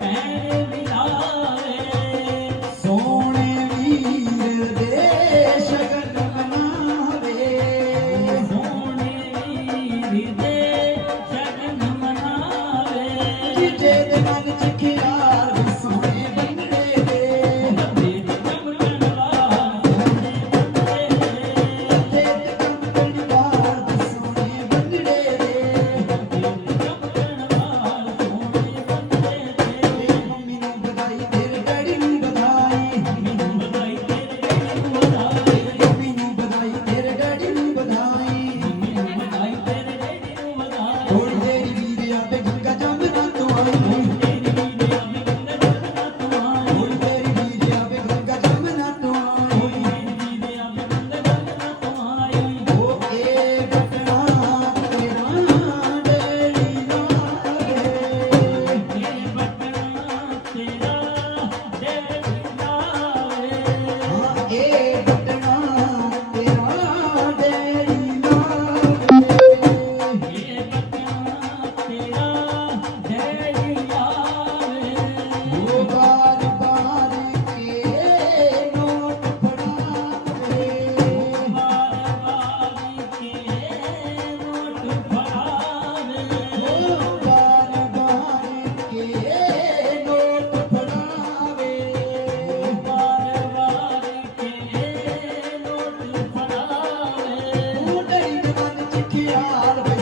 Baby, Mm-hmm. Hallelujah.